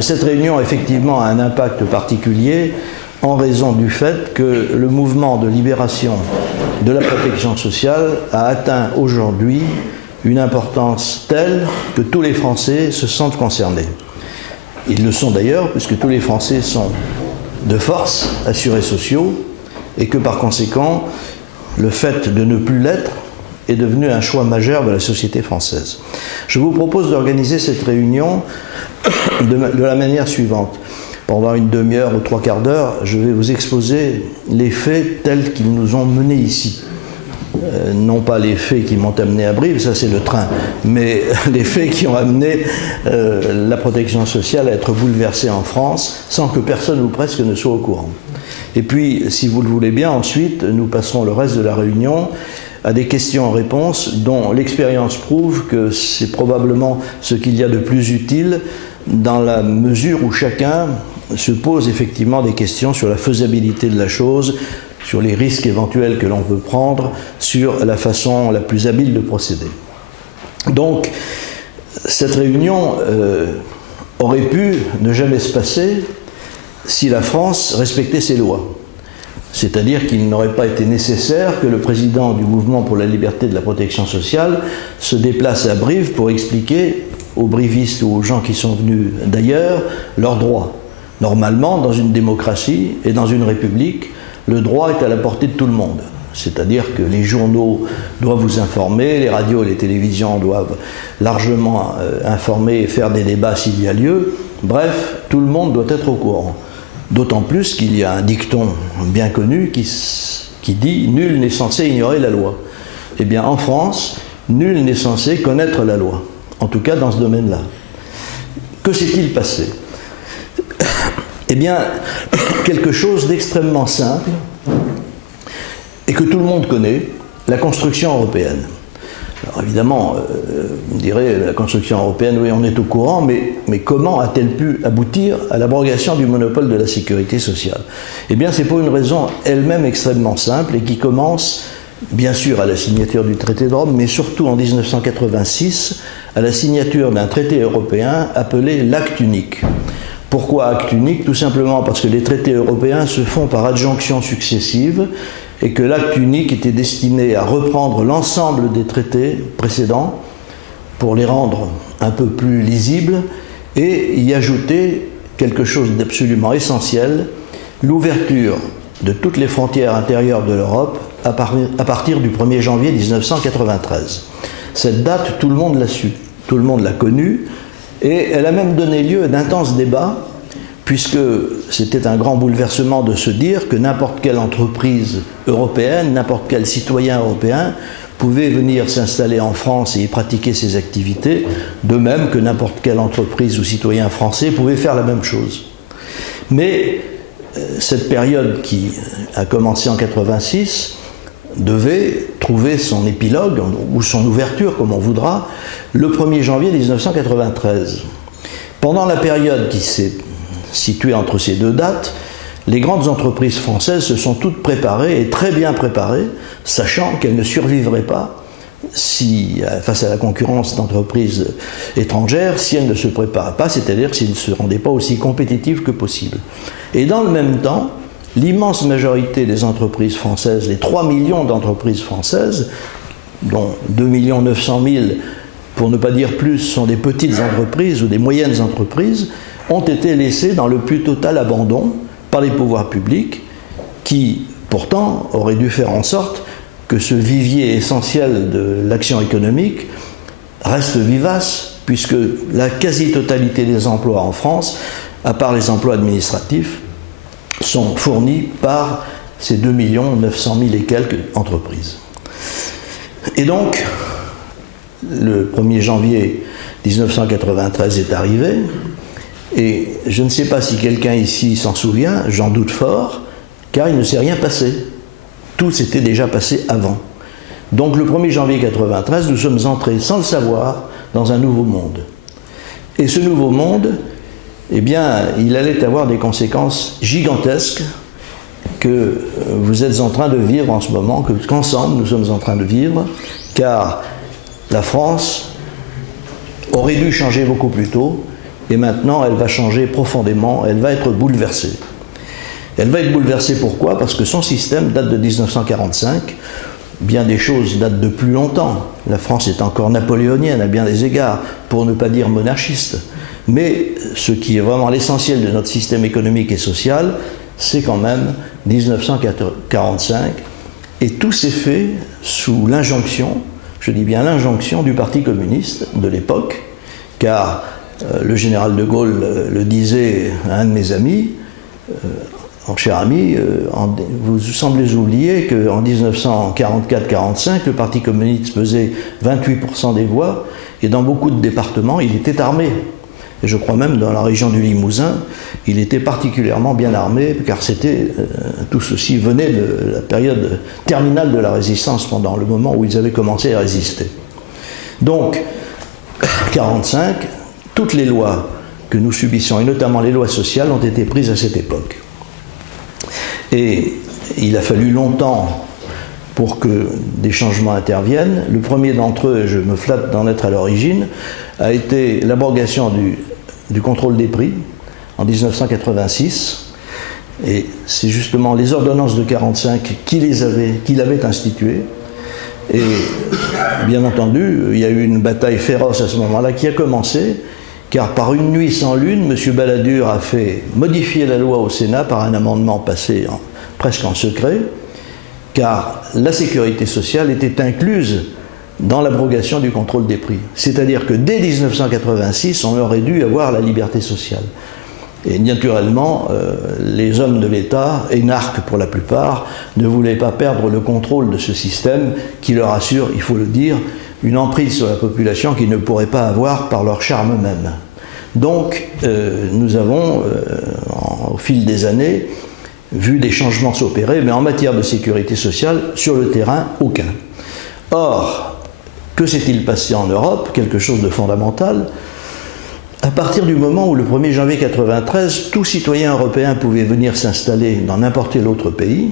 Cette réunion, effectivement, a un impact particulier en raison du fait que le mouvement de libération de la protection sociale a atteint aujourd'hui une importance telle que tous les Français se sentent concernés. Ils le sont d'ailleurs, puisque tous les Français sont de force assurés sociaux, et que par conséquent, le fait de ne plus l'être est devenu un choix majeur de la société française. Je vous propose d'organiser cette réunion de la manière suivante. Pendant une demi-heure ou trois quarts d'heure, je vais vous exposer les faits tels qu'ils nous ont menés ici. Non pas les faits qui m'ont amené à Brive, ça c'est le train, mais les faits qui ont amené la protection sociale à être bouleversée en France sans que personne ou presque ne soit au courant. Et puis, si vous le voulez bien, ensuite, nous passerons le reste de la réunion à des questions-réponses dont l'expérience prouve que c'est probablement ce qu'il y a de plus utile dans la mesure où chacun se pose effectivement des questions sur la faisabilité de la chose, sur les risques éventuels que l'on peut prendre, sur la façon la plus habile de procéder. Donc, cette réunion aurait pu ne jamais se passer si la France respectait ses lois. C'est-à-dire qu'il n'aurait pas été nécessaire que le président du mouvement pour la liberté de la protection sociale se déplace à Brive pour expliquer aux brivistes ou aux gens qui sont venus d'ailleurs leurs droits. Normalement, dans une démocratie et dans une république, le droit est à la portée de tout le monde. C'est-à-dire que les journaux doivent vous informer, les radios et les télévisions doivent largement informer et faire des débats s'il y a lieu. Bref, tout le monde doit être au courant. D'autant plus qu'il y a un dicton bien connu qui dit « Nul n'est censé ignorer la loi ». Eh bien, en France, nul n'est censé connaître la loi, en tout cas dans ce domaine-là. Que s'est-il passé? Eh bien, quelque chose d'extrêmement simple et que tout le monde connaît, la construction européenne. Alors évidemment, vous me direz, la construction européenne, oui, on est au courant, mais comment a-t-elle pu aboutir à l'abrogation du monopole de la sécurité sociale? Eh bien, c'est pour une raison elle-même extrêmement simple et qui commence, bien sûr, à la signature du traité de Rome, mais surtout en 1986, à la signature d'un traité européen appelé l'Acte unique. Pourquoi acte unique? Tout simplement parce que les traités européens se font par adjonction successive et que l'acte unique était destiné à reprendre l'ensemble des traités précédents pour les rendre un peu plus lisibles et y ajouter quelque chose d'absolument essentiel, l'ouverture de toutes les frontières intérieures de l'Europe à partir du 1er janvier 1993. Cette date, tout le monde l'a su, tout le monde l'a connue, et elle a même donné lieu à d'intenses débats, puisque c'était un grand bouleversement de se dire que n'importe quelle entreprise européenne, n'importe quel citoyen européen pouvait venir s'installer en France et y pratiquer ses activités, de même que n'importe quelle entreprise ou citoyen français pouvait faire la même chose. Mais cette période qui a commencé en 86 devait trouver son épilogue, ou son ouverture, comme on voudra, le 1er janvier 1993. Pendant la période qui s'est située entre ces deux dates, les grandes entreprises françaises se sont toutes préparées, et très bien préparées, sachant qu'elles ne survivraient pas face à la concurrence d'entreprises étrangères, si elles ne se préparaient pas, c'est-à-dire s'ils ne se rendaient pas aussi compétitives que possible. Et dans le même temps, l'immense majorité des entreprises françaises, les 3 millions d'entreprises françaises, dont 2 900 000, pour ne pas dire plus, sont des petites entreprises ou des moyennes entreprises, ont été laissées dans le plus total abandon par les pouvoirs publics, qui pourtant auraient dû faire en sorte que ce vivier essentiel de l'action économique reste vivace, puisque la quasi-totalité des emplois en France, à part les emplois administratifs, sont fournis par ces 2 900 000 et quelques entreprises. Et donc, le 1er janvier 1993 est arrivé, et je ne sais pas si quelqu'un ici s'en souvient, j'en doute fort, car il ne s'est rien passé. Tout s'était déjà passé avant. Donc le 1er janvier 1993, nous sommes entrés, sans le savoir, dans un nouveau monde. Et ce nouveau monde, eh bien, il allait avoir des conséquences gigantesques que vous êtes en train de vivre en ce moment, qu'ensemble nous sommes en train de vivre, car la France aurait dû changer beaucoup plus tôt, et maintenant elle va changer profondément, elle va être bouleversée. Elle va être bouleversée pourquoi? Parce que son système date de 1945, bien des choses datent de plus longtemps. La France est encore napoléonienne à bien des égards, pour ne pas dire monarchiste. Mais ce qui est vraiment l'essentiel de notre système économique et social, c'est quand même 1945, et tout s'est fait sous l'injonction, je dis bien l'injonction du Parti communiste de l'époque, car le général de Gaulle le disait à un de mes amis, cher ami, vous semblez oublier qu'en 1944-45, le Parti communiste faisait 28% des voix, et dans beaucoup de départements, il était armé. Et je crois même dans la région du Limousin, il était particulièrement bien armé, car tout ceci venait de la période terminale de la résistance, pendant le moment où ils avaient commencé à résister. Donc, 1945, toutes les lois que nous subissons, et notamment les lois sociales, ont été prises à cette époque. Et il a fallu longtemps pour que des changements interviennent. Le premier d'entre eux, je me flatte d'en être à l'origine, a été l'abrogation du contrôle des prix en 1986. Et c'est justement les ordonnances de 1945 qui l'avaient institué. Et bien entendu, il y a eu une bataille féroce à ce moment-là qui a commencé, car par une nuit sans lune, M. Balladur a fait modifier la loi au Sénat par un amendement passé presque en secret, car la sécurité sociale était incluse dans l'abrogation du contrôle des prix. C'est-à-dire que dès 1986, on aurait dû avoir la liberté sociale. Et naturellement, les hommes de l'État, énarques pour la plupart, ne voulaient pas perdre le contrôle de ce système qui leur assure, il faut le dire, une emprise sur la population qu'ils ne pourraient pas avoir par leur charme même. Donc, nous avons, au fil des années, vu des changements s'opérer, mais en matière de sécurité sociale, sur le terrain, aucun. Or, que s'est-il passé en Europe? Quelque chose de fondamental. À partir du moment où le 1er janvier 1993, tout citoyen européen pouvait venir s'installer dans n'importe quel autre pays,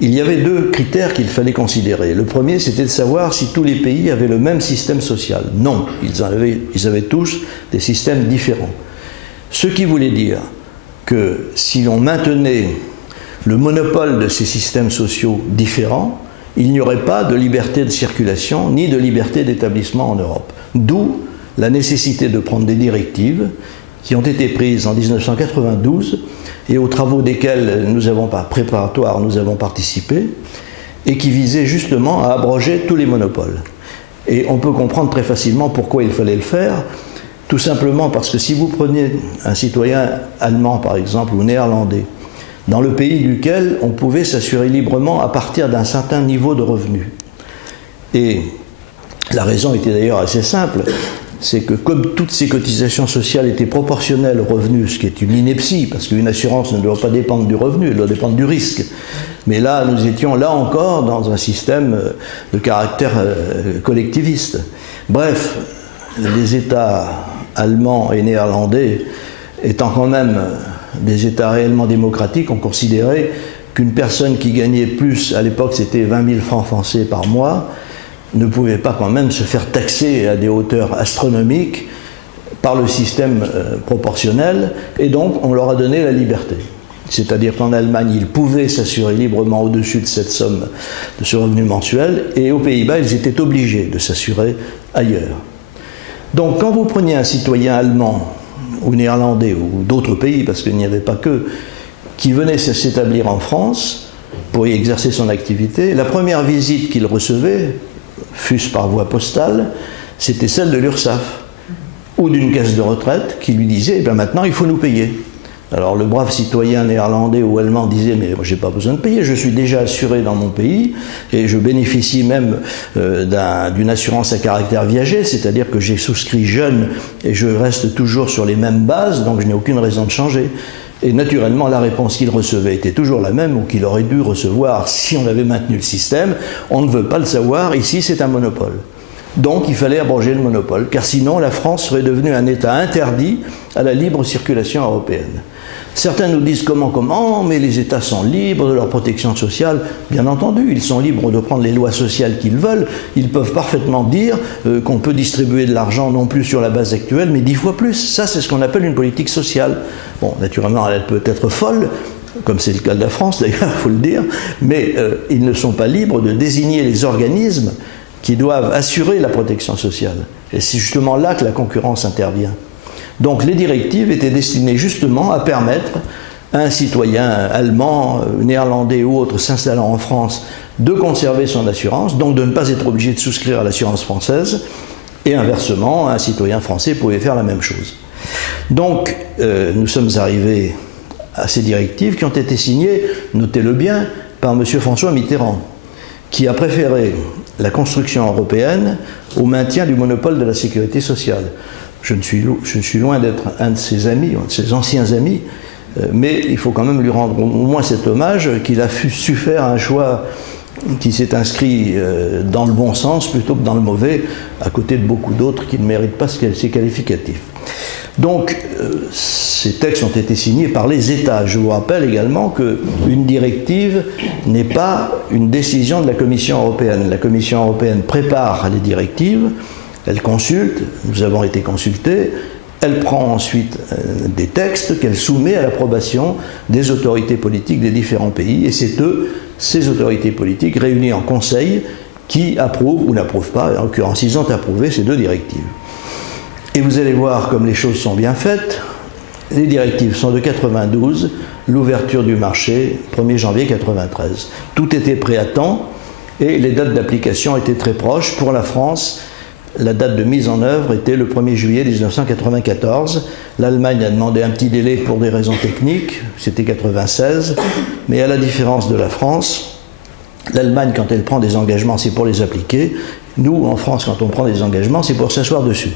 il y avait deux critères qu'il fallait considérer. Le premier, c'était de savoir si tous les pays avaient le même système social. Non, ils avaient tous des systèmes différents. Ce qui voulait dire que si l'on maintenait le monopole de ces systèmes sociaux différents, il n'y aurait pas de liberté de circulation ni de liberté d'établissement en Europe. D'où la nécessité de prendre des directives qui ont été prises en 1992 et aux travaux desquels nous avons participé, et qui visaient justement à abroger tous les monopoles. Et on peut comprendre très facilement pourquoi il fallait le faire, tout simplement parce que si vous prenez un citoyen allemand par exemple, ou néerlandais, dans le pays duquel on pouvait s'assurer librement à partir d'un certain niveau de revenus. Et la raison était d'ailleurs assez simple, c'est que comme toutes ces cotisations sociales étaient proportionnelles au revenu, ce qui est une ineptie, parce qu'une assurance ne doit pas dépendre du revenu, elle doit dépendre du risque. Mais là, nous étions là encore dans un système de caractère collectiviste. Bref, les États allemands et néerlandais, étant quand même des États réellement démocratiques, ont considéré qu'une personne qui gagnait plus, à l'époque c'était 20 000 francs français par mois, ne pouvait pas quand même se faire taxer à des hauteurs astronomiques par le système proportionnel, et donc on leur a donné la liberté. C'est-à-dire qu'en Allemagne, ils pouvaient s'assurer librement au-dessus de cette somme, de ce revenu mensuel, et aux Pays-Bas, ils étaient obligés de s'assurer ailleurs. Donc quand vous preniez un citoyen allemand, ou néerlandais, ou d'autres pays, parce qu'il n'y avait pas que, qui venait s'établir en France pour y exercer son activité, la première visite qu'il recevait, fût-ce par voie postale, c'était celle de l'URSSAF ou d'une caisse de retraite qui lui disait eh bien maintenant il faut nous payer. Alors le brave citoyen néerlandais ou allemand disait mais moi j'ai pas besoin de payer, je suis déjà assuré dans mon pays et je bénéficie même d'une assurance à caractère viager, c'est-à-dire que j'ai souscrit jeune et je reste toujours sur les mêmes bases, donc je n'ai aucune raison de changer. Et naturellement, la réponse qu'il recevait était toujours la même, ou qu'il aurait dû recevoir si on avait maintenu le système. On ne veut pas le savoir, ici c'est un monopole. Donc il fallait abroger le monopole, car sinon la France serait devenue un État interdit à la libre circulation européenne. Certains nous disent comment, mais les États sont libres de leur protection sociale. Bien entendu, ils sont libres de prendre les lois sociales qu'ils veulent. Ils peuvent parfaitement dire qu'on peut distribuer de l'argent non plus sur la base actuelle, mais 10 fois plus. Ça, c'est ce qu'on appelle une politique sociale. Bon, naturellement, elle peut être folle, comme c'est le cas de la France d'ailleurs, il faut le dire, mais ils ne sont pas libres de désigner les organismes qui doivent assurer la protection sociale. Et c'est justement là que la concurrence intervient. Donc les directives étaient destinées justement à permettre à un citoyen allemand, néerlandais ou autre s'installant en France de conserver son assurance, donc de ne pas être obligé de souscrire à l'assurance française, et inversement, un citoyen français pouvait faire la même chose. Donc nous sommes arrivés à ces directives qui ont été signées, notez-le bien, par M. François Mitterrand, qui a préféré la construction européenne au maintien du monopole de la sécurité sociale. Je suis loin d'être un de ses amis, un de ses anciens amis, mais il faut quand même lui rendre au moins cet hommage qu'il a su faire un choix qui s'est inscrit dans le bon sens plutôt que dans le mauvais, à côté de beaucoup d'autres qui ne méritent pas ces qualificatifs. Donc, ces textes ont été signés par les États. Je vous rappelle également qu'une directive n'est pas une décision de la Commission européenne. La Commission européenne prépare les directives, elle consulte, nous avons été consultés, elle prend ensuite des textes qu'elle soumet à l'approbation des autorités politiques des différents pays, et c'est eux, ces autorités politiques réunies en conseil, qui approuvent ou n'approuvent pas. En l'occurrence, ils ont approuvé ces deux directives. Et vous allez voir comme les choses sont bien faites. Les directives sont de 92, l'ouverture du marché 1er janvier 93. Tout était prêt à temps et les dates d'application étaient très proches. Pour la France, la date de mise en œuvre était le 1er juillet 1994. L'Allemagne a demandé un petit délai pour des raisons techniques, c'était 96. Mais à la différence de la France, l'Allemagne, quand elle prend des engagements, c'est pour les appliquer. Nous, en France, quand on prend des engagements, c'est pour s'asseoir dessus.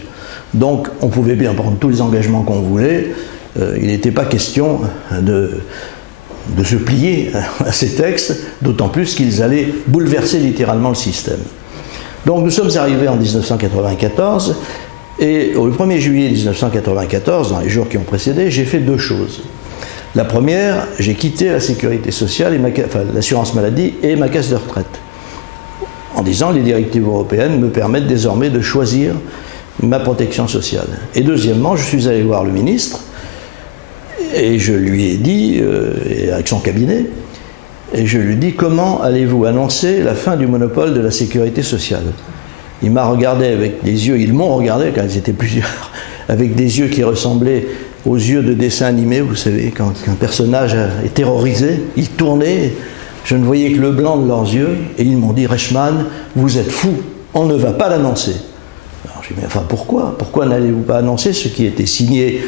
Donc, on pouvait bien prendre tous les engagements qu'on voulait. Il n'était pas question de se plier à ces textes, d'autant plus qu'ils allaient bouleverser littéralement le système. Donc, nous sommes arrivés en 1994, et au 1er juillet 1994, dans les jours qui ont précédé, j'ai fait deux choses. La première, j'ai quitté la sécurité sociale, l'assurance maladie et ma caisse de retraite, en disant les directives européennes me permettent désormais de choisir ma protection sociale. Et deuxièmement, je suis allé voir le ministre et je lui ai dit, avec son cabinet, et je lui ai dit comment allez-vous annoncer la fin du monopole de la sécurité sociale. Il m'a regardé avec des yeux, ils m'ont regardé quand ils étaient plusieurs, avec des yeux qui ressemblaient aux yeux de dessin animé, vous savez, quand un personnage est terrorisé, il tournait, je ne voyais que le blanc de leurs yeux, et ils m'ont dit, Reichmann, vous êtes fou, on ne va pas l'annoncer. Alors j'ai dit, mais enfin pourquoi? Pourquoi n'allez-vous pas annoncer ce qui était signé,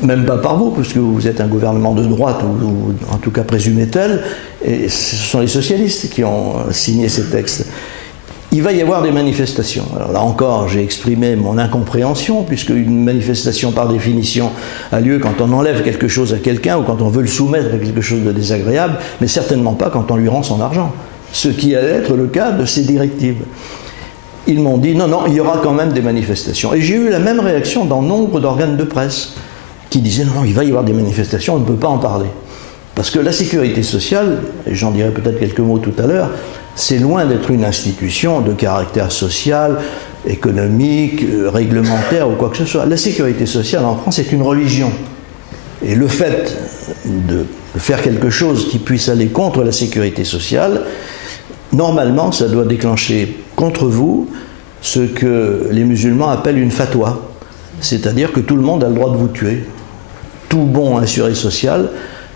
même pas par vous, puisque vous êtes un gouvernement de droite, ou en tout cas présumé tel, et ce sont les socialistes qui ont signé ces textes. Il va y avoir des manifestations. Alors là encore, j'ai exprimé mon incompréhension, puisque une manifestation par définition a lieu quand on enlève quelque chose à quelqu'un ou quand on veut le soumettre à quelque chose de désagréable, mais certainement pas quand on lui rend son argent. Ce qui allait être le cas de ces directives. Ils m'ont dit non, non, il y aura quand même des manifestations. Et j'ai eu la même réaction dans nombre d'organes de presse qui disaient non, non, il va y avoir des manifestations, on ne peut pas en parler. Parce que la sécurité sociale, et j'en dirai peut-être quelques mots tout à l'heure, c'est loin d'être une institution de caractère social, économique, réglementaire ou quoi que ce soit. La sécurité sociale en France est une religion. Et le fait de faire quelque chose qui puisse aller contre la sécurité sociale, normalement, ça doit déclencher contre vous ce que les musulmans appellent une fatwa. C'est-à-dire que tout le monde a le droit de vous tuer. Tout bon assuré social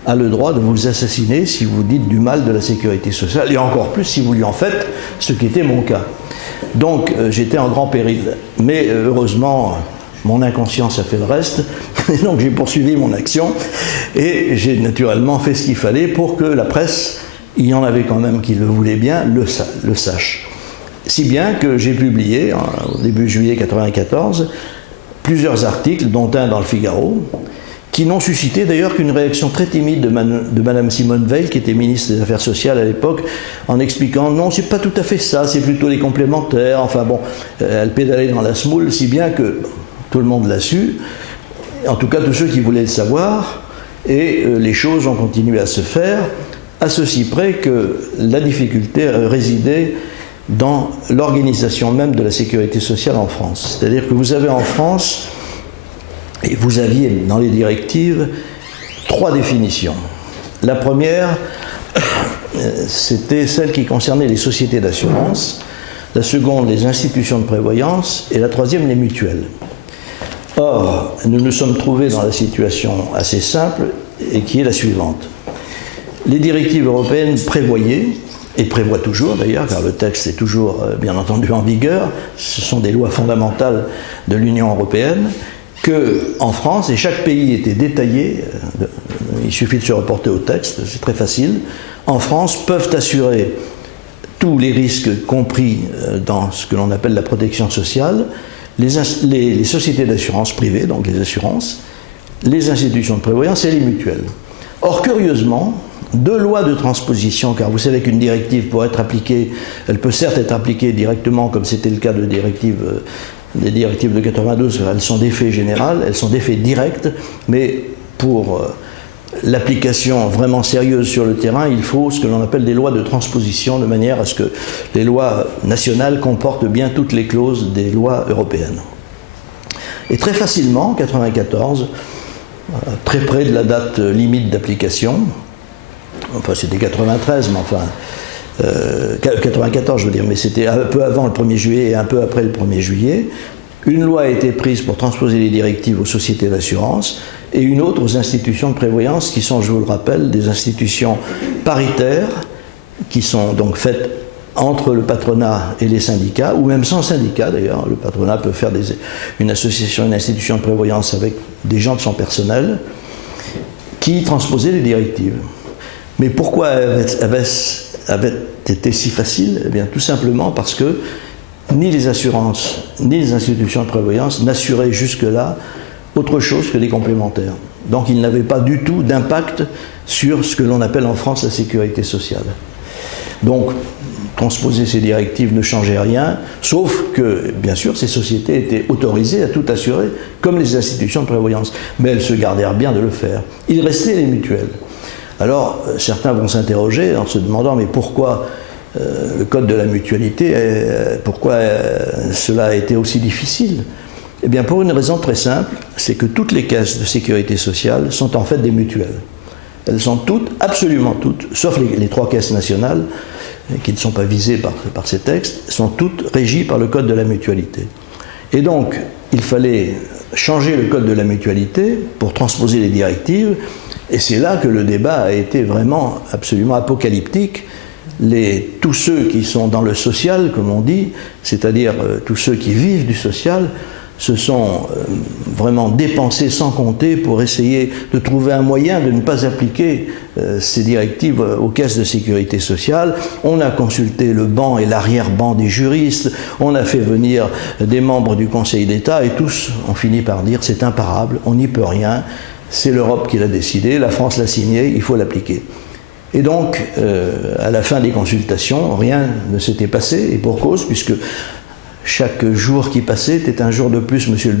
a le droit de vous assassiner si vous dites du mal de la sécurité sociale, et encore plus si vous lui en faites, ce qui était mon cas. Donc j'étais en grand péril. Mais heureusement, mon inconscience a fait le reste, et donc j'ai poursuivi mon action, et j'ai naturellement fait ce qu'il fallait pour que la presse, il y en avait quand même qui le voulaient bien, le sache. Si bien que j'ai publié, au début juillet 1994, plusieurs articles, dont un dans le Figaro, qui n'ont suscité d'ailleurs qu'une réaction très timide de Madame Simone Veil, qui était ministre des Affaires sociales à l'époque, en expliquant non, c'est pas tout à fait ça, c'est plutôt les complémentaires. Enfin bon, elle pédalait dans la semoule, si bien que tout le monde l'a su, en tout cas tous ceux qui voulaient le savoir, et les choses ont continué à se faire, à ceci près que la difficulté résidait dans l'organisation même de la sécurité sociale en France. C'est-à-dire que vous avez en France, et vous aviez dans les directives, 3 définitions. La première, c'était celle qui concernait les sociétés d'assurance, la seconde, les institutions de prévoyance, et la troisième, les mutuelles. Or, nous nous sommes trouvés dans la situation assez simple, et qui est la suivante. Les directives européennes prévoyaient, et prévoient toujours d'ailleurs, car le texte est toujours bien entendu en vigueur, ce sont des lois fondamentales de l'Union européenne, qu'en France, et chaque pays était détaillé, il suffit de se reporter au texte, c'est très facile, en France peuvent assurer tous les risques compris dans ce que l'on appelle la protection sociale, les sociétés d'assurance privées, donc les assurances, les institutions de prévoyance et les mutuelles. Or, curieusement, 2 lois de transposition, car vous savez qu'une directive, pour être appliquée, elle peut certes être appliquée directement, comme c'était le cas de des directives de 92, elles sont d'effet général, elles sont d'effet direct, mais pour l'application vraiment sérieuse sur le terrain, il faut ce que l'on appelle des lois de transposition, de manière à ce que les lois nationales comportent bien toutes les clauses des lois européennes. Et très facilement, en 1994, très près de la date limite d'application, enfin c'était 93, mais enfin 94 je veux dire, mais c'était un peu avant le 1er juillet et un peu après le 1er juillet, une loi a été prise pour transposer les directives aux sociétés d'assurance et une autre aux institutions de prévoyance qui sont, je vous le rappelle, des institutions paritaires qui sont donc faites entre le patronat et les syndicats, ou même sans syndicat d'ailleurs. Le patronat peut faire une association, une institution de prévoyance avec des gens de son personnel qui transposaient les directives. Mais pourquoi avait été si facile? Eh bien, tout simplement parce que ni les assurances, ni les institutions de prévoyance n'assuraient jusque-là autre chose que des complémentaires. Donc, ils n'avaient pas du tout d'impact sur ce que l'on appelle en France la sécurité sociale. Donc, transposer ces directives ne changeait rien, sauf que, bien sûr, ces sociétés étaient autorisées à tout assurer, comme les institutions de prévoyance. Mais elles se gardèrent bien de le faire. Il restait les mutuelles. Alors, certains vont s'interroger en se demandant, mais pourquoi le code de la mutualité, pourquoi cela a été aussi difficile? Eh bien, pour une raison très simple, c'est que toutes les caisses de sécurité sociale sont en fait des mutuelles. Elles sont toutes, absolument toutes, sauf les 3 caisses nationales, qui ne sont pas visées par ces textes, sont toutes régies par le code de la mutualité. Et donc, il fallait changer le code de la mutualité pour transposer les directives, et c'est là que le débat a été vraiment absolument apocalyptique. Tous ceux qui sont dans le social, comme on dit, c'est-à-dire tous ceux qui vivent du social, se sont vraiment dépensés sans compter pour essayer de trouver un moyen de ne pas appliquer ces directives aux caisses de sécurité sociale. On a consulté le banc et l'arrière-banc des juristes, on a fait venir des membres du Conseil d'État et tous ont fini par dire c'est imparable, on n'y peut rien, c'est l'Europe qui l'a décidé, la France l'a signé, il faut l'appliquer. Et donc, à la fin des consultations, rien ne s'était passé, et pour cause, puisque chaque jour qui passait était un jour de plus, monsieur le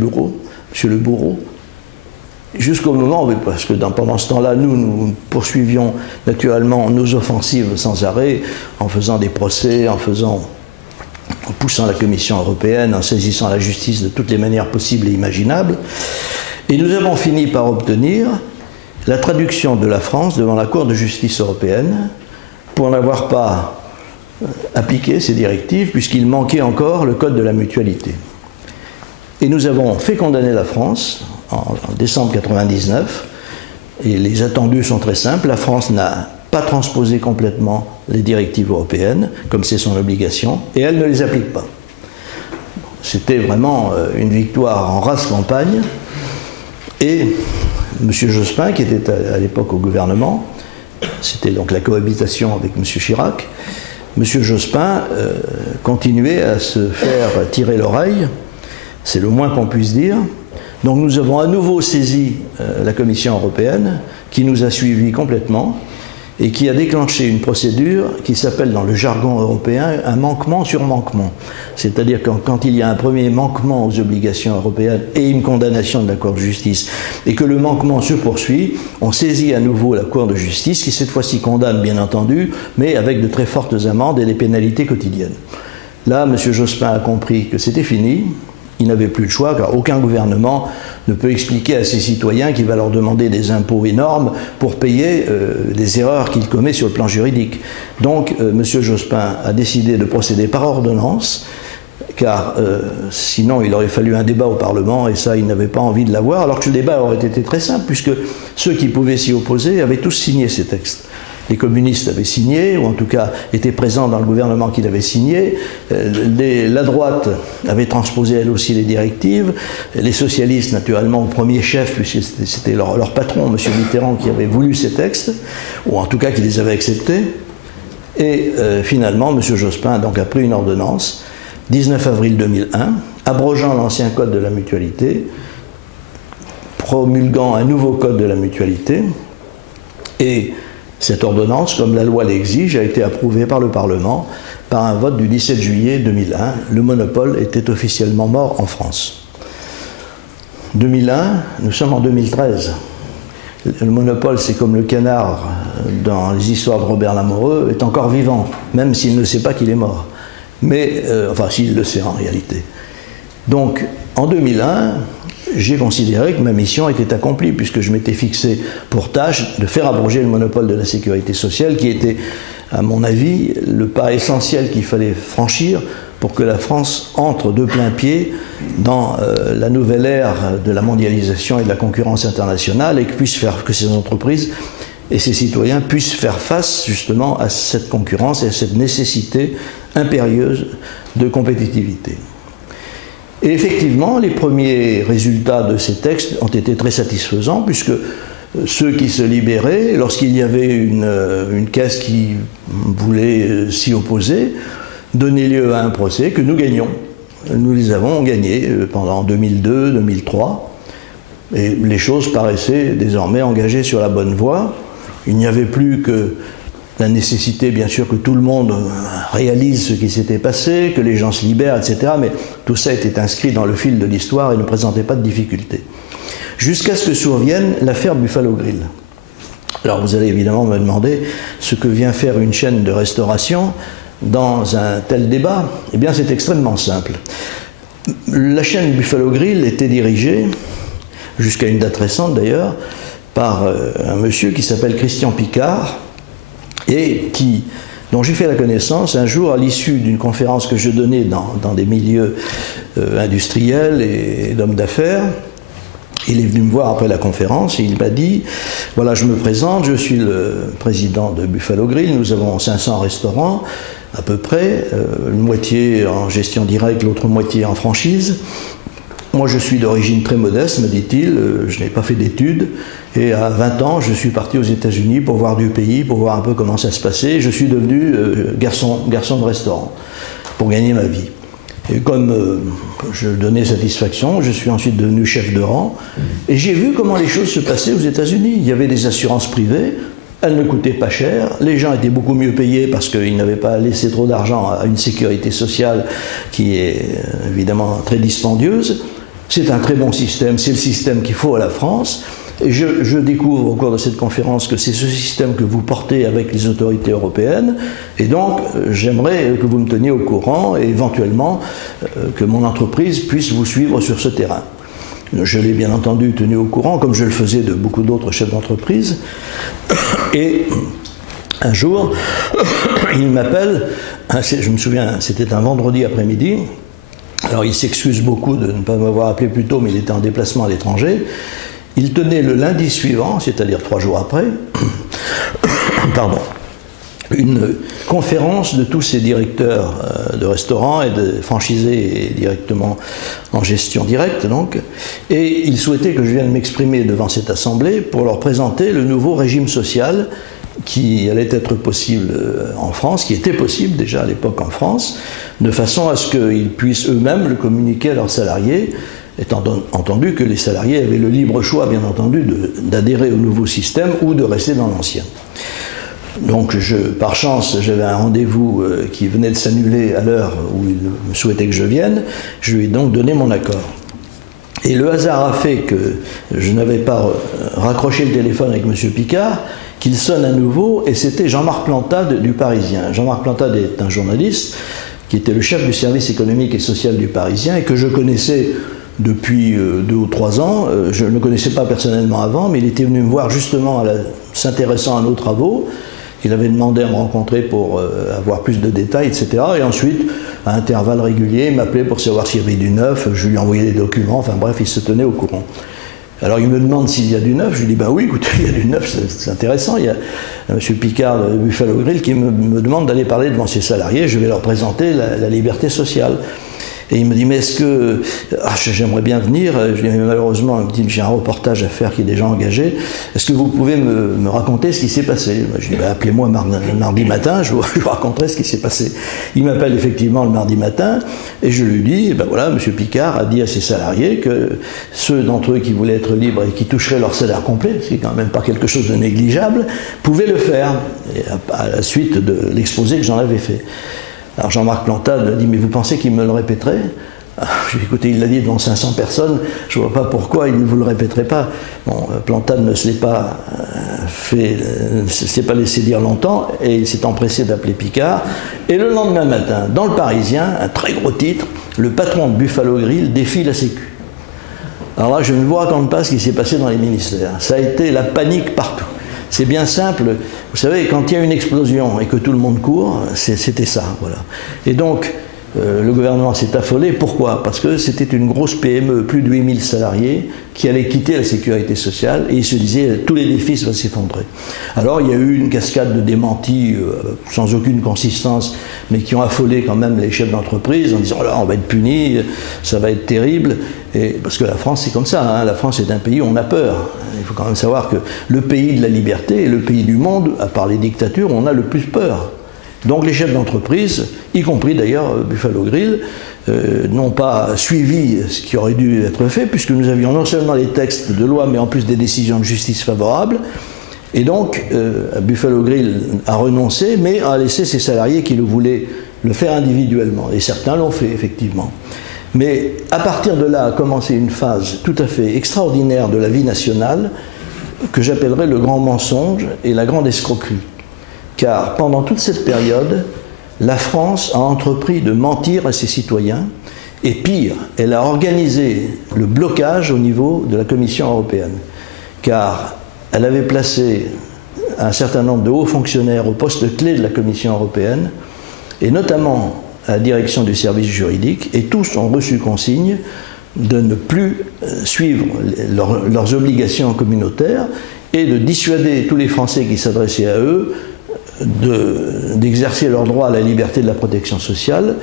bourreau, jusqu'au moment, parce que pendant ce temps-là, nous poursuivions naturellement nos offensives sans arrêt, en faisant des procès, en poussant la Commission européenne, en saisissant la justice de toutes les manières possibles et imaginables. Et nous avons fini par obtenir la traduction de la France devant la Cour de justice européenne pour n'avoir pas appliqué ces directives, puisqu'il manquait encore le code de la mutualité. Et nous avons fait condamner la France en décembre 1999, et les attendus sont très simples. La France n'a pas transposé complètement les directives européennes, comme c'est son obligation, et elle ne les applique pas. C'était vraiment une victoire en race campagne, et M. Jospin, qui était à l'époque au gouvernement, c'était donc la cohabitation avec M. Chirac, M. Jospin continuait à se faire tirer l'oreille, c'est le moins qu'on puisse dire, Donc nous avons à nouveau saisi la Commission européenne, qui nous a suivis complètement, et qui a déclenché une procédure qui s'appelle dans le jargon européen un manquement sur manquement. C'est-à-dire que quand il y a un premier manquement aux obligations européennes et une condamnation de la Cour de justice, et que le manquement se poursuit, on saisit à nouveau la Cour de justice, qui cette fois-ci condamne bien entendu, mais avec de très fortes amendes et des pénalités quotidiennes. Là, M. Jospin a compris que c'était fini. Il n'avait plus le choix, car aucun gouvernement ne peut expliquer à ses citoyens qu'il va leur demander des impôts énormes pour payer des erreurs qu'il commet sur le plan juridique. Donc, M. Jospin a décidé de procéder par ordonnance, car sinon il aurait fallu un débat au Parlement, et ça, il n'avait pas envie de l'avoir, alors que le débat aurait été très simple, puisque ceux qui pouvaient s'y opposer avaient tous signé ces textes. Les communistes avaient signé, ou en tout cas étaient présents dans le gouvernement qui l'avait signé. La droite avait transposé elle aussi les directives. Les socialistes, naturellement, au premier chef, puisque c'était leur patron, M. Mitterrand, qui avait voulu ces textes, ou en tout cas qui les avait acceptés. Et finalement, M. Jospin donc, a pris une ordonnance, 19 avril 2001, abrogeant l'ancien code de la mutualité, promulguant un nouveau code de la mutualité, et cette ordonnance, comme la loi l'exige, a été approuvée par le Parlement par un vote du 17 juillet 2001. Le monopole était officiellement mort en France. 2001, nous sommes en 2013. Le monopole, c'est comme le canard dans les histoires de Robert Lamoureux, est encore vivant, même s'il ne sait pas qu'il est mort. Mais, enfin, s'il le sait en réalité. Donc, en 2001, j'ai considéré que ma mission était accomplie, puisque je m'étais fixé pour tâche de faire abroger le monopole de la sécurité sociale, qui était, à mon avis, le pas essentiel qu'il fallait franchir pour que la France entre de plein pied dans la nouvelle ère de la mondialisation et de la concurrence internationale, et que ces entreprises et ses citoyens puissent faire face justement à cette concurrence et à cette nécessité impérieuse de compétitivité. Et effectivement, les premiers résultats de ces textes ont été très satisfaisants, puisque ceux qui se libéraient, lorsqu'il y avait une caisse qui voulait s'y opposer, donnaient lieu à un procès que nous gagnions. Nous les avons gagnés pendant 2002, 2003, et les choses paraissaient désormais engagées sur la bonne voie. Il n'y avait plus que la nécessité, bien sûr, que tout le monde réalise ce qui s'était passé, que les gens se libèrent, etc. Mais tout ça était inscrit dans le fil de l'histoire et ne présentait pas de difficultés. Jusqu'à ce que survienne l'affaire Buffalo Grill. Alors vous allez évidemment me demander ce que vient faire une chaîne de restauration dans un tel débat. Eh bien, c'est extrêmement simple. La chaîne Buffalo Grill était dirigée, jusqu'à une date récente d'ailleurs, par un monsieur qui s'appelle Christian Picard, et dont j'ai fait la connaissance un jour à l'issue d'une conférence que je donnais dans des milieux industriels et d'hommes d'affaires. Il est venu me voir après la conférence et il m'a dit « Voilà, je me présente, je suis le président de Buffalo Grill, nous avons 500 restaurants à peu près, une moitié en gestion directe, l'autre moitié en franchise. Moi, je suis d'origine très modeste, me dit-il, je n'ai pas fait d'études, et à 20 ans, je suis parti aux États-Unis pour voir du pays, pour voir un peu comment ça se passait. Je suis devenu garçon de restaurant pour gagner ma vie. Et comme je donnais satisfaction, je suis ensuite devenu chef de rang, et j'ai vu comment les choses se passaient aux États-Unis. Il y avait des assurances privées, elles ne coûtaient pas cher, les gens étaient beaucoup mieux payés parce qu'ils n'avaient pas laissé trop d'argent à une sécurité sociale qui est évidemment très dispendieuse. C'est un très bon système, c'est le système qu'il faut à la France. Et je découvre au cours de cette conférence que c'est ce système que vous portez avec les autorités européennes. Et donc, j'aimerais que vous me teniez au courant et éventuellement que mon entreprise puisse vous suivre sur ce terrain. Je l'ai bien entendu tenu au courant, comme je le faisais de beaucoup d'autres chefs d'entreprise. Et un jour, il m'appelle, je me souviens, c'était un vendredi après-midi. Alors il s'excuse beaucoup de ne pas m'avoir appelé plus tôt, mais il était en déplacement à l'étranger. Il tenait le lundi suivant, c'est-à-dire 3 jours après, une conférence de tous ces directeurs de restaurants et de franchisés et directement en gestion directe, donc, et il souhaitait que je vienne m'exprimer devant cette assemblée pour leur présenter le nouveau régime social qui allait être possible en France, qui était possible déjà à l'époque en France, de façon à ce qu'ils puissent eux-mêmes le communiquer à leurs salariés étant entendu que les salariés avaient le libre choix, bien entendu, d'adhérer au nouveau système ou de rester dans l'ancien. Donc, par chance, j'avais un rendez-vous qui venait de s'annuler à l'heure où il me souhaitait que je vienne. Je lui ai donc donné mon accord. Et le hasard a fait que je n'avais pas raccroché le téléphone avec M. Picard, qu'il sonne à nouveau, et c'était Jean-Marc Plantade du Parisien. Jean-Marc Plantade est un journaliste qui était le chef du service économique et social du Parisien et que je connaissais depuis 2 ou 3 ans. Je ne le connaissais pas personnellement avant, mais il était venu me voir justement s'intéressant à nos travaux. Il avait demandé à me rencontrer pour avoir plus de détails, etc. Et ensuite, à intervalles réguliers, il m'appelait pour savoir s'il y avait du neuf. Je lui envoyais des documents. Enfin bref, il se tenait au courant. Alors il me demande s'il y a du neuf. Je lui dis, ben oui, écoutez, il y a du neuf, c'est intéressant. Il y a M. Picard de Buffalo Grill qui me demande d'aller parler devant ses salariés. Je vais leur présenter la liberté sociale. Et il me dit, mais est-ce que... j'aimerais bien venir. Je dis, mais malheureusement, il me dit, j'ai un reportage à faire qui est déjà engagé. Est-ce que vous pouvez me raconter ce qui s'est passé? Je lui dis, ben, appelez-moi mardi matin, je vous raconterai ce qui s'est passé. Il m'appelle effectivement le mardi matin, et je lui dis, ben voilà, M. Picard a dit à ses salariés que ceux d'entre eux qui voulaient être libres et qui toucheraient leur salaire complet, ce qui n'est quand même pas quelque chose de négligeable, pouvaient le faire, et à la suite de l'exposé que j'en avais fait. Alors Jean-Marc Plantade me dit, mais vous pensez qu'il me le répéterait? Je lui ai dit, écoutez, il l'a dit devant 500 personnes, je ne vois pas pourquoi il ne vous le répéterait pas. Bon, Plantade ne se l'est pas s'est pas laissé dire longtemps, et il s'est empressé d'appeler Picard. Et le lendemain matin, dans le Parisien, un très gros titre, le patron de Buffalo Grill défie la Sécu. Alors là, je ne vous raconte pas ce qui s'est passé dans les ministères. Ça a été la panique partout. C'est bien simple. Vous savez, quand il y a une explosion et que tout le monde court, c'était ça. Voilà. Et donc, le gouvernement s'est affolé. Pourquoi? Parce que c'était une grosse PME, plus de 8000 salariés, qui allait quitter la sécurité sociale, et il se disait, tous les défis vont s'effondrer. Alors, il y a eu une cascade de démentis sans aucune consistance, mais qui ont affolé quand même les chefs d'entreprise en disant, oh là, on va être punis, ça va être terrible. Et, parce que la France, c'est comme ça, hein. La France est un pays où on a peur. Il faut quand même savoir que le pays de la liberté est le pays du monde, à part les dictatures, où on a le plus peur. Donc les chefs d'entreprise, y compris d'ailleurs Buffalo Grill, n'ont pas suivi ce qui aurait dû être fait, puisque nous avions non seulement les textes de loi, mais en plus des décisions de justice favorables. Et donc Buffalo Grill a renoncé, mais a laissé ses salariés qui le voulaient le faire individuellement. Et certains l'ont fait, effectivement. Mais à partir de là a commencé une phase tout à fait extraordinaire de la vie nationale, que j'appellerais le grand mensonge et la grande escroquerie. Car pendant toute cette période, la France a entrepris de mentir à ses citoyens, et pire, elle a organisé le blocage au niveau de la Commission européenne. Car elle avait placé un certain nombre de hauts fonctionnaires au poste clé de la Commission européenne, et notamment à la direction du service juridique, et tous ont reçu consigne de ne plus suivre leurs obligations communautaires et de dissuader tous les Français qui s'adressaient à eux d'exercer leur droit à la liberté de la protection sociale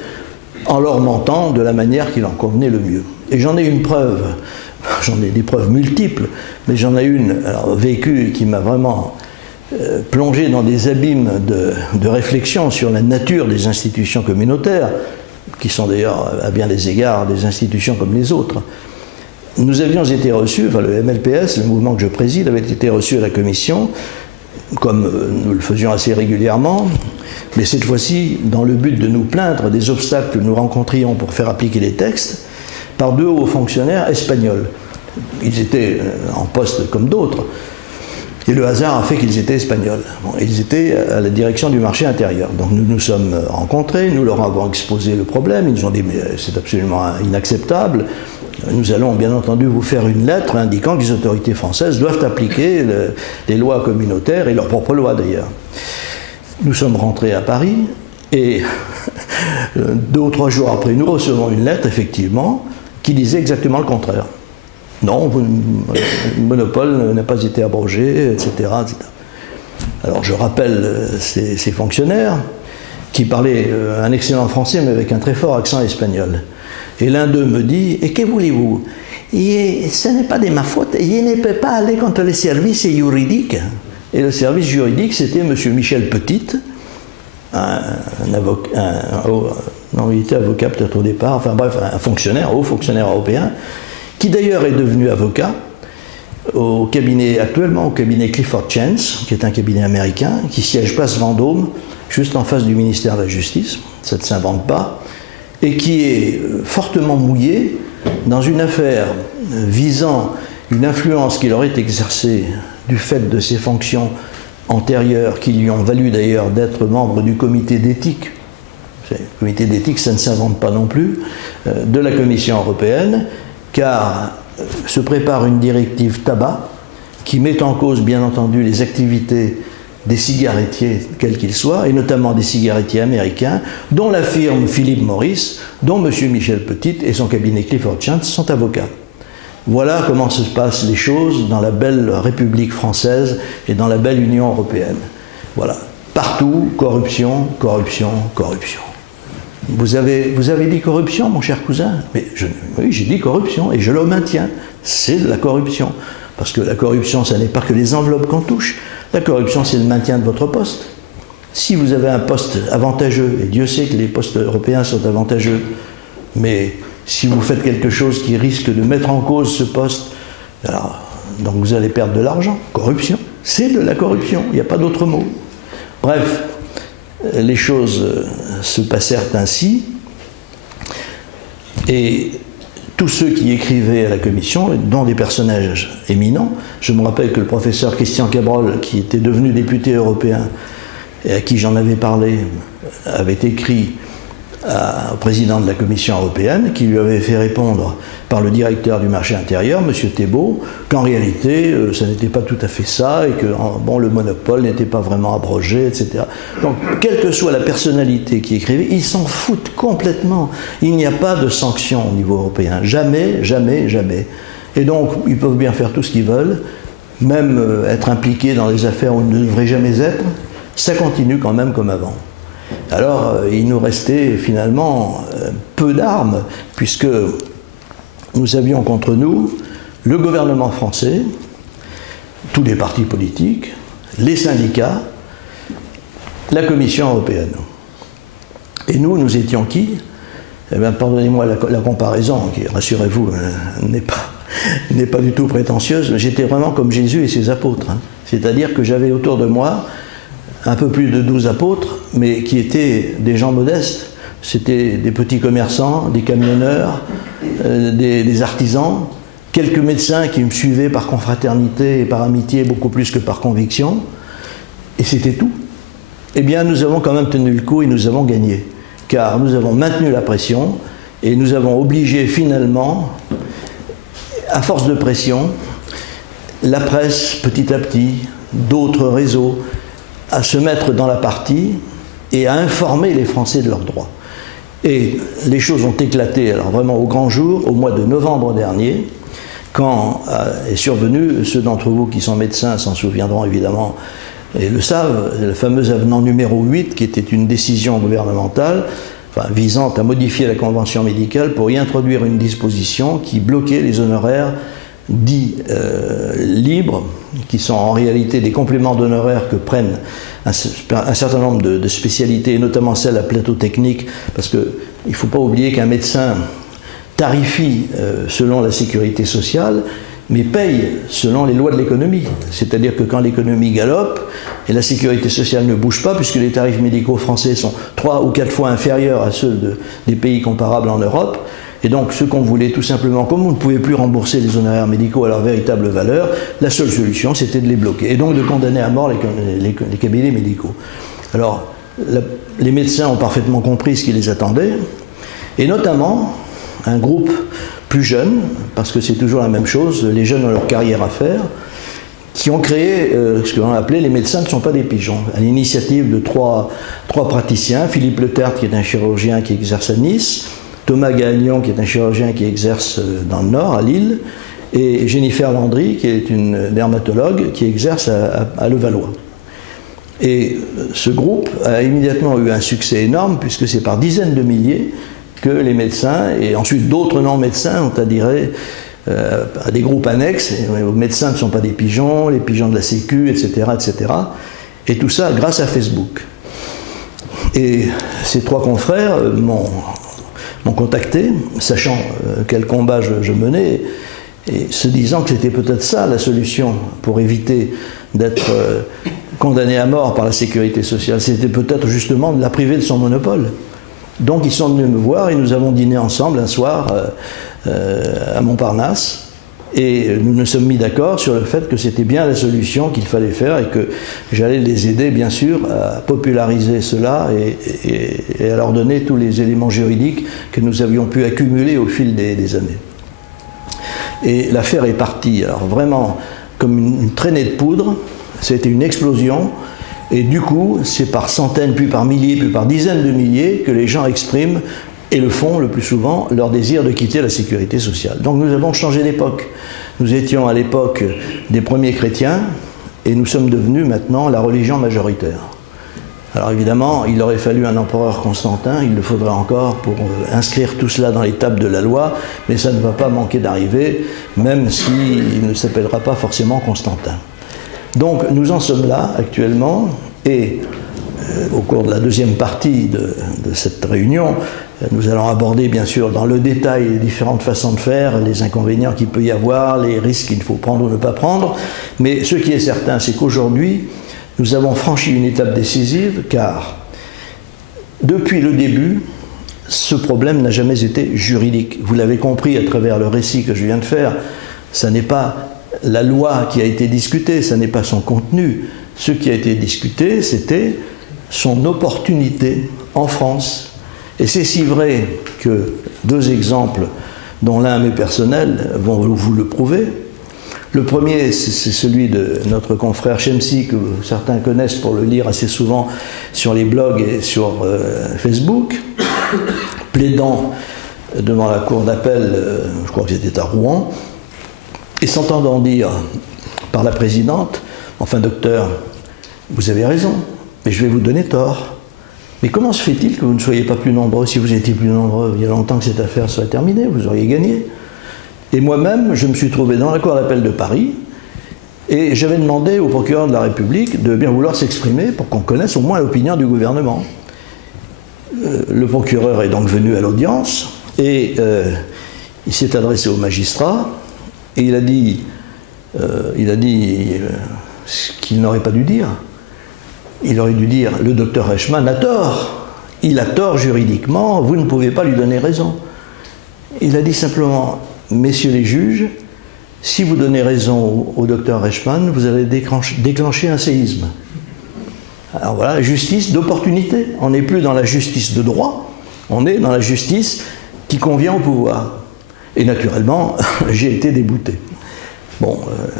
en leur mentant de la manière qui leur convenait le mieux. Et j'en ai une preuve, j'en ai des preuves multiples, mais j'en ai une vécue qui m'a vraiment plongé dans des abîmes de réflexion sur la nature des institutions communautaires, qui sont d'ailleurs à bien des égards des institutions comme les autres. Nous avions été reçus, enfin le MLPS, le mouvement que je préside, avait été reçu à la Commission, comme nous le faisions assez régulièrement, mais cette fois-ci dans le but de nous plaindre des obstacles que nous rencontrions pour faire appliquer les textes par 2 hauts fonctionnaires espagnols. Ils étaient en poste comme d'autres, et le hasard a fait qu'ils étaient espagnols. Bon, ils étaient à la direction du marché intérieur. Donc nous nous sommes rencontrés, nous leur avons exposé le problème, ils nous ont dit mais c'est absolument inacceptable. Nous allons bien entendu vous faire une lettre indiquant que les autorités françaises doivent appliquer les lois communautaires et leurs propres lois d'ailleurs. Nous sommes rentrés à Paris et 2 ou 3 jours après, nous recevons une lettre effectivement qui disait exactement le contraire. Non, le monopole n'a pas été abrogé, etc., etc. Alors je rappelle ces fonctionnaires qui parlaient un excellent français mais avec un très fort accent espagnol. Et l'un d'eux me dit, et que voulez-vous? Ce n'est pas de ma faute, je ne peux pas aller contre les services juridiques. Et le service juridique, c'était M. Michel Petit, non, il était avocat peut-être au départ, enfin bref, un fonctionnaire, haut fonctionnaire européen, qui d'ailleurs est devenu avocat actuellement au cabinet Clifford Chance, qui est un cabinet américain, qui siège place Vendôme, juste en face du ministère de la Justice, ça ne s'invente pas, et qui est fortement mouillé dans une affaire visant une influence qu'il aurait exercée du fait de ses fonctions antérieures, qui lui ont valu d'ailleurs d'être membre du comité d'éthique. Le comité d'éthique, ça ne s'invente pas non plus, de la Commission européenne, car se prépare une directive tabac qui met en cause, bien entendu, les activités des cigarettiers, quels qu'ils soient, et notamment des cigarettiers américains, dont la firme Philip Morris, dont M. Michel Petit et son cabinet Clifford Chance sont avocats. Voilà comment se passent les choses dans la belle République française et dans la belle Union européenne. Voilà. Partout, corruption, corruption, corruption. Vous avez dit corruption, mon cher cousin? Mais oui, j'ai dit corruption, et je le maintiens. C'est de la corruption. Parce que la corruption, ça n'est pas que les enveloppes qu'on touche. La corruption, c'est le maintien de votre poste. Si vous avez un poste avantageux, et Dieu sait que les postes européens sont avantageux, mais si vous faites quelque chose qui risque de mettre en cause ce poste, alors, donc vous allez perdre de l'argent. Corruption, c'est de la corruption, il n'y a pas d'autre mot. Bref, les choses se passèrent ainsi, et tous ceux qui écrivaient à la commission, dont des personnages éminents, je me rappelle que le professeur Christian Cabrol, qui était devenu député européen, et à qui j'en avais parlé, avait écrit au président de la Commission européenne, qui lui avait fait répondre par le directeur du marché intérieur, M. Thébault, qu'en réalité, ça n'était pas tout à fait ça, et que bon, le monopole n'était pas vraiment abrogé, etc. Donc, quelle que soit la personnalité qui écrivait, ils s'en foutent complètement. Il n'y a pas de sanctions au niveau européen. Jamais, jamais, jamais. Et donc, ils peuvent bien faire tout ce qu'ils veulent, même être impliqués dans des affaires où ils ne devraient jamais être. Ça continue quand même comme avant. Alors, il nous restait finalement peu d'armes, puisque nous avions contre nous le gouvernement français, tous les partis politiques, les syndicats, la Commission européenne. Et nous étions qui? Eh bien, pardonnez-moi la comparaison, qui, rassurez-vous, n'est pas du tout prétentieuse. J'étais vraiment comme Jésus et ses apôtres. Hein. C'est-à-dire que j'avais autour de moi un peu plus de 12 apôtres, mais qui étaient des gens modestes. C'était des petits commerçants, des camionneurs, des artisans, quelques médecins qui me suivaient par confraternité et par amitié, beaucoup plus que par conviction, et c'était tout. Eh bien, nous avons quand même tenu le coup et nous avons gagné, car nous avons maintenu la pression et nous avons obligé finalement, à force de pression, la presse, petit à petit, d'autres réseaux, à se mettre dans la partie et à informer les Français de leurs droits. Et les choses ont éclaté, alors vraiment au grand jour, au mois de novembre dernier, quand est survenu, ceux d'entre vous qui sont médecins s'en souviendront évidemment et le savent, le fameux avenant numéro 8, qui était une décision gouvernementale visant à modifier la convention médicale pour y introduire une disposition qui bloquait les honoraires dits libres, qui sont en réalité des compléments d'honoraires que prennent un certain nombre de spécialités, et notamment celles à plateau technique, parce qu'il ne faut pas oublier qu'un médecin tarifie selon la sécurité sociale, mais paye selon les lois de l'économie. C'est-à-dire que quand l'économie galope, et la sécurité sociale ne bouge pas, puisque les tarifs médicaux français sont 3 ou 4 fois inférieurs à ceux des pays comparables en Europe, et donc ce qu'on voulait tout simplement, comme on ne pouvait plus rembourser les honoraires médicaux à leur véritable valeur, la seule solution c'était de les bloquer, et donc de condamner à mort les cabinets médicaux. Alors, les médecins ont parfaitement compris ce qui les attendait, et notamment un groupe plus jeune, parce que c'est toujours la même chose, les jeunes ont leur carrière à faire, qui ont créé ce que l'on appelait les médecins ne sont pas des pigeons, à l'initiative de trois praticiens, Philippe Letert qui est un chirurgien qui exerce à Nice, Thomas Gagnon qui est un chirurgien qui exerce dans le Nord, à Lille, et Jennifer Landry qui est une dermatologue qui exerce à Levallois. Et ce groupe a immédiatement eu un succès énorme, puisque c'est par dizaines de milliers que les médecins, et ensuite d'autres non-médecins, ont adhéré à des groupes annexes. Les médecins ne sont pas des pigeons, les pigeons de la Sécu, etc., etc. Et tout ça grâce à Facebook. Et ces trois confrères m'ont contacté, sachant quel combat je menais, et se disant que c'était peut-être ça la solution pour éviter d'être condamné à mort par la sécurité sociale. C'était peut-être justement de la priver de son monopole. Donc ils sont venus me voir et nous avons dîné ensemble un soir à Montparnasse. Et nous nous sommes mis d'accord sur le fait que c'était bien la solution qu'il fallait faire et que j'allais les aider, bien sûr, à populariser cela et à leur donner tous les éléments juridiques que nous avions pu accumuler au fil des années. Et l'affaire est partie, alors vraiment comme une traînée de poudre, c'était une explosion. Et du coup, c'est par centaines, puis par milliers, puis par dizaines de milliers que les gens expriment et le font le plus souvent, leur désir de quitter la sécurité sociale. Donc nous avons changé d'époque. Nous étions à l'époque des premiers chrétiens et nous sommes devenus maintenant la religion majoritaire. Alors évidemment, il aurait fallu un empereur Constantin, il le faudra encore pour inscrire tout cela dans les tables de la loi, mais ça ne va pas manquer d'arriver, même s'il ne s'appellera pas forcément Constantin. Donc nous en sommes là actuellement et au cours de la deuxième partie de cette réunion, nous allons aborder bien sûr dans le détail les différentes façons de faire, les inconvénients qu'il peut y avoir, les risques qu'il faut prendre ou ne pas prendre. Mais ce qui est certain, c'est qu'aujourd'hui, nous avons franchi une étape décisive car depuis le début, ce problème n'a jamais été juridique. Vous l'avez compris à travers le récit que je viens de faire, ça n'est pas la loi qui a été discutée, ça n'est pas son contenu. Ce qui a été discuté, c'était son opportunité en France. Et c'est si vrai que deux exemples, dont l'un m'est personnel, vont vous le prouver. Le premier, c'est celui de notre confrère Chemsi, que certains connaissent pour le lire assez souvent sur les blogs et sur Facebook, plaidant devant la cour d'appel, je crois que c'était à Rouen, et s'entendant dire par la présidente, enfin docteur, vous avez raison, mais je vais vous donner tort. Mais comment se fait-il que vous ne soyez pas plus nombreux? Si vous étiez plus nombreux, il y a longtemps que cette affaire serait terminée, vous auriez gagné. Et moi-même, je me suis trouvé dans la cour d'appel de Paris et j'avais demandé au procureur de la République de bien vouloir s'exprimer pour qu'on connaisse au moins l'opinion du gouvernement. Le procureur est donc venu à l'audience et il s'est adressé au magistrat et il a dit ce qu'il n'aurait pas dû dire. Il aurait dû dire, le docteur Reichmann a tort, il a tort juridiquement, vous ne pouvez pas lui donner raison. Il a dit simplement, messieurs les juges, si vous donnez raison au docteur Reichmann, vous allez déclencher un séisme. Alors voilà, justice d'opportunité. On n'est plus dans la justice de droit, on est dans la justice qui convient au pouvoir. Et naturellement, j'ai été débouté. Bon,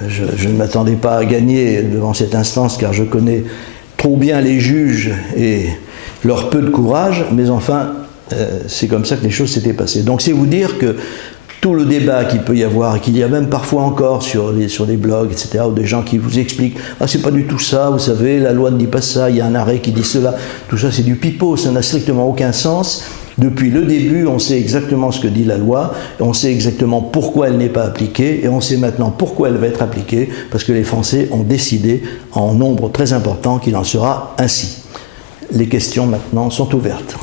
je ne m'attendais pas à gagner devant cette instance, car je connais trop bien les juges et leur peu de courage, mais enfin, c'est comme ça que les choses s'étaient passées. Donc c'est vous dire que tout le débat qu'il peut y avoir, et qu'il y a même parfois encore sur des blogs, etc., ou des gens qui vous expliquent « Ah, c'est pas du tout ça, vous savez, la loi ne dit pas ça, il y a un arrêt qui dit cela », tout ça c'est du pipeau, ça n'a strictement aucun sens. Depuis le début, on sait exactement ce que dit la loi, on sait exactement pourquoi elle n'est pas appliquée, et on sait maintenant pourquoi elle va être appliquée, parce que les Français ont décidé en nombre très important qu'il en sera ainsi. Les questions maintenant sont ouvertes.